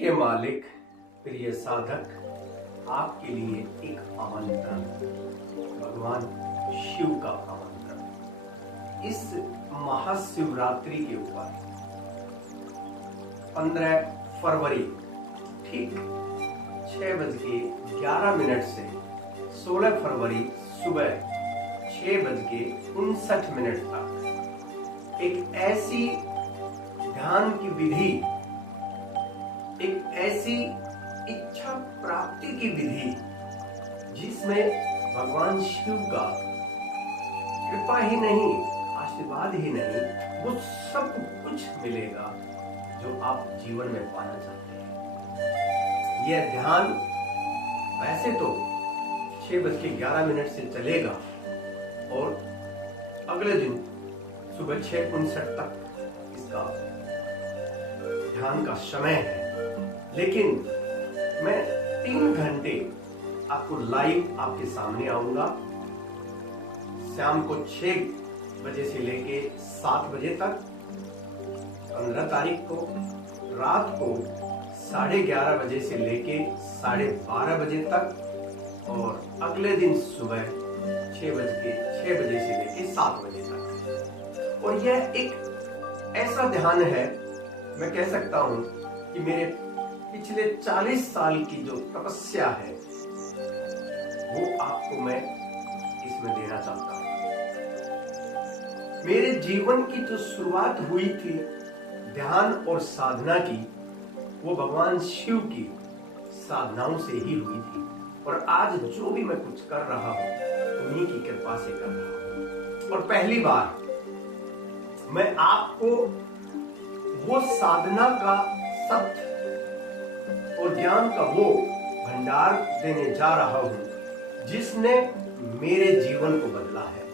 हे मालिक, प्रिय साधक, आपके लिए एक आमंत्रण, भगवान शिव का आमंत्रण। इस महाशिवरात्रि के ऊपर 15 फरवरी ठीक 6:11 से 16 फरवरी सुबह 6:59 तक एक ऐसी ध्यान की विधि, एक ऐसी इच्छा प्राप्ति की विधि जिसमें भगवान शिव का कृपा ही नहीं, आशीर्वाद ही नहीं, वो सब कुछ मिलेगा जो आप जीवन में पाना चाहते हैं। यह ध्यान वैसे तो 6:11 से चलेगा और अगले दिन सुबह 6:59 तक इसका ध्यान का समय है, लेकिन मैं 3 घंटे आपको लाइव आपके सामने आऊंगा। शाम को 6 बजे से लेके 7 बजे तक, 15 तारीख को रात को 11:30 बजे से लेके 12:30 बजे तक और अगले दिन सुबह 6 बजे से लेके 7 बजे तक। और यह एक ऐसा ध्यान है, मैं कह सकता हूं कि मेरे पिछले 40 साल की जो तपस्या है वो आपको मैं इसमें देना चाहता हूं। मेरे जीवन की जो शुरुआत हुई थी ध्यान और साधना की, वो भगवान शिव की साधनाओं से ही हुई थी। और आज जो भी मैं कुछ कर रहा हूं उन्हीं की कृपा से कर रहा हूं। और पहली बार मैं आपको वो साधना का सत्य और ज्ञान का वो भंडार देने जा रहा हूं जिसने मेरे जीवन को बदला है।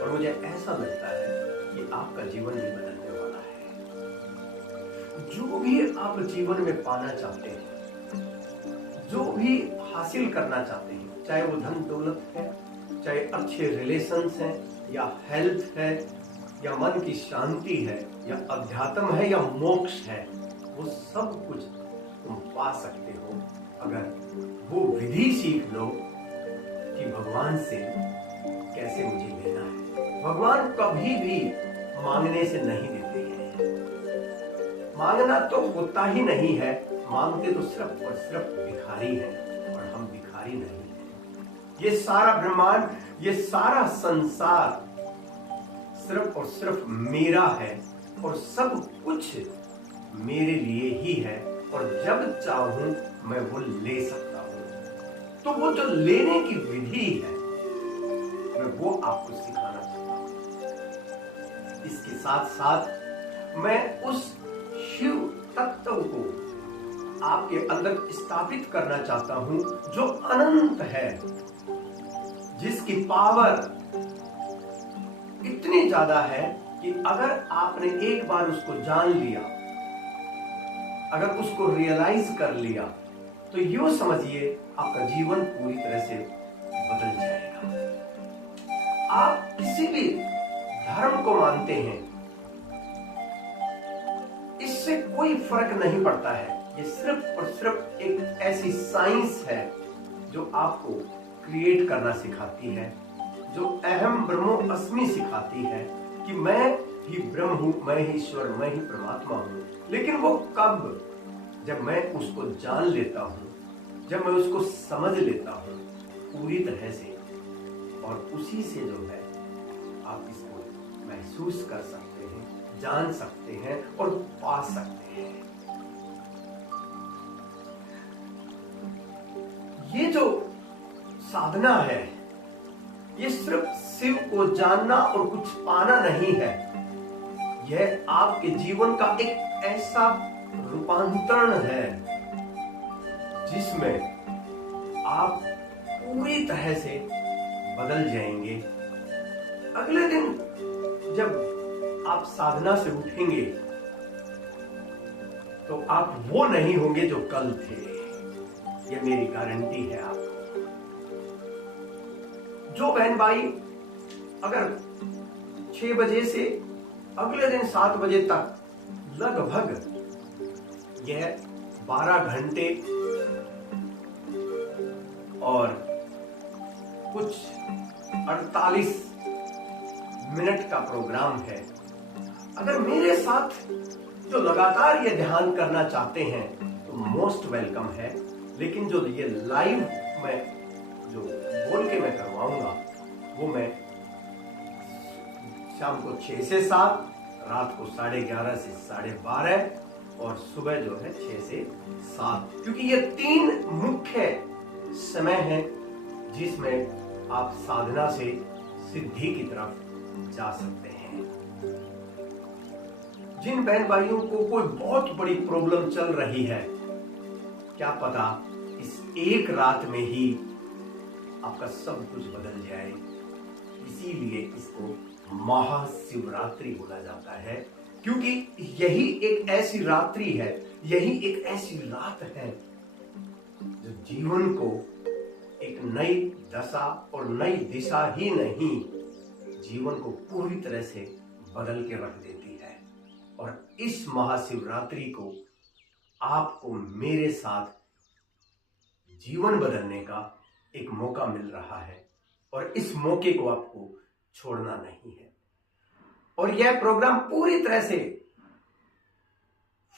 और मुझे ऐसा लगता है कि आपका जीवन भी बदलने वाला है। जो भी आप जीवन में पाना चाहते हैं, जो भी हासिल करना चाहते हैं, चाहे वो धन दौलत है, चाहे अच्छे रिलेशंस हैं, या हेल्थ है, या मन की शांति है, या अध्यात्म है, या मोक्ष है, वो सब कुछ तुम पा सकते हो अगर वो विधि सीख लो कि भगवान से कैसे मुझे लेना है। भगवान कभी भी मांगने से नहीं देते हैं। मांगना तो होता ही नहीं है, मांगते तो सिर्फ और सिर्फ भिखारी हैं, और हम भिखारी नहीं हैं। ये सारा ब्रह्मांड, ये सारा संसार सिर्फ और सिर्फ मेरा है और सब कुछ मेरे लिए ही है। और जब चाहूं मैं वो ले सकता हूं। तो वो जो लेने की विधि है मैं वो आपको सिखाना चाहता हूं। इसके साथ साथ मैं उस शिव तत्व को आपके अंदर स्थापित करना चाहता हूं जो अनंत है, जिसकी पावर इतनी ज्यादा है कि अगर आपने एक बार उसको जान लिया, अगर उसको रियलाइज कर लिया, तो यूं समझिए आपका जीवन पूरी तरह से बदल जाएगा। आप किसी भी धर्म को मानते हैं, इससे कोई फर्क नहीं पड़ता है। ये सिर्फ और सिर्फ एक ऐसी साइंस है जो आपको क्रिएट करना सिखाती है, जो अहम ब्रह्मो अस्मि सिखाती है कि मैं ही ब्रह्म हूं, मैं ही ईश्वर, मैं ही परमात्मा हूं। लेकिन वो कब? जब मैं उसको जान लेता हूं, जब मैं उसको समझ लेता हूं पूरी तरह से, और उसी से जो है आप इसको महसूस कर सकते हैं, जान सकते हैं और पा सकते हैं। ये जो साधना है, ये सिर्फ शिव को जानना और कुछ पाना नहीं है। यह आपके जीवन का एक ऐसा रूपांतरण है जिसमें आप पूरी तरह से बदल जाएंगे। अगले दिन जब आप साधना से उठेंगे तो आप वो नहीं होंगे जो कल थे। ये मेरी गारंटी है आपको। जो बहन भाई अगर 6 बजे से अगले दिन 7 बजे तक लगभग यह 12 घंटे और कुछ 48 मिनट का प्रोग्राम है। अगर मेरे साथ जो लगातार ये ध्यान करना चाहते हैं तो मोस्ट वेलकम है, लेकिन जो ये लाइव में जो बोल के मैं करवाऊंगा वो मैं शाम को 6 से 7, रात को 11:30 से 12:30 और सुबह जो है 6 से 7, क्योंकि ये 3 मुख्य समय है जिसमें आप साधना से सिद्धि की तरफ जा सकते हैं। जिन बहन भाइयों को कोई बहुत बड़ी प्रॉब्लम चल रही है, क्या पता इस एक रात में ही आपका सब कुछ बदल जाए। इसीलिए इसको महाशिवरात्रि बोला जाता है, क्योंकि यही एक ऐसी रात्रि है, यही एक ऐसी रात है जो जीवन को एक नई दशा और नई दिशा ही नहीं, जीवन को पूरी तरह से बदल के रख देती है। और इस महाशिवरात्रि को आपको मेरे साथ जीवन बदलने का एक मौका मिल रहा है और इस मौके को आपको छोड़ना नहीं है। और यह प्रोग्राम पूरी तरह से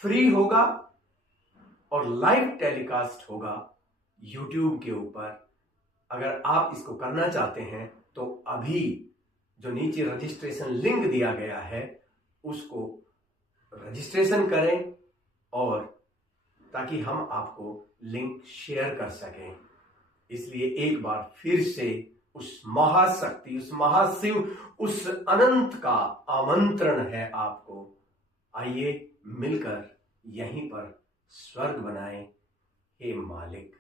फ्री होगा और लाइव टेलीकास्ट होगा YouTube के ऊपर। अगर आप इसको करना चाहते हैं तो अभी जो नीचे रजिस्ट्रेशन लिंक दिया गया है उसको रजिस्ट्रेशन करें, और ताकि हम आपको लिंक शेयर कर सकें। इसलिए एक बार फिर से उस महाशक्ति, उस महाशिव, उस अनंत का आमंत्रण है आपको। आइए मिलकर यहीं पर स्वर्ग बनाएं। हे मालिक,